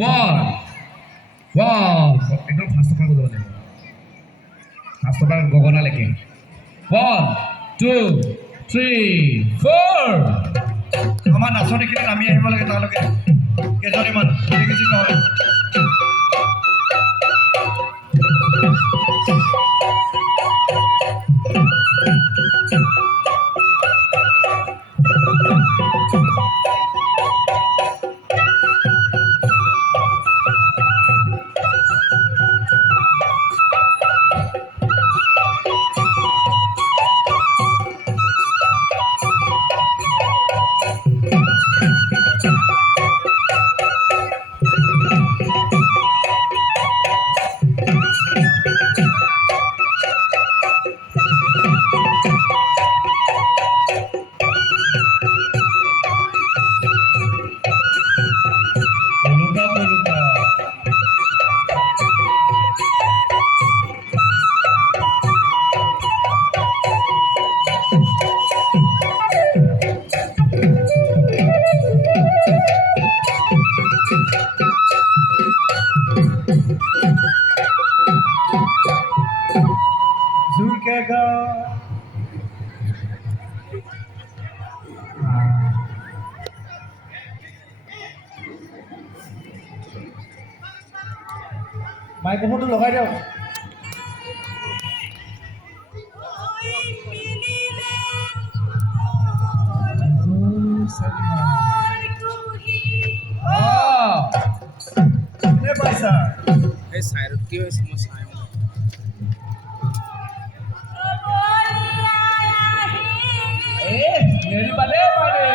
one one একদম first পার কৰিব লাগিব ফার্স্ট পার গগনালৈকে 1 2 3 4 আমাৰ নাচনীখিনি নামি আহিব লাগে তালৈকে কেইজনীমান দেখিছোঁ নহয় জোৰকে গা মাইক্ৰফোনটো লগাই দিয়ক কোনে পাইছা এই চাইডত কি হৈছে মই চাই নেৰি পালে মানে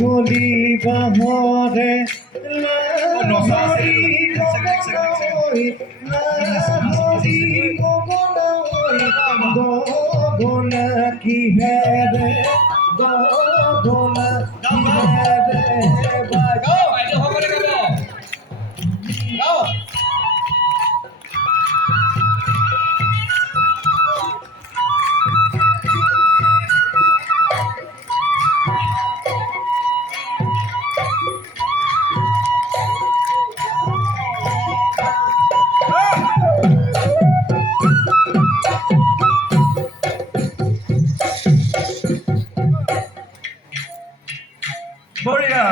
গলি বাহৰে গগনা কিহেৰে গগনা কিহেৰে বঢ়িয়া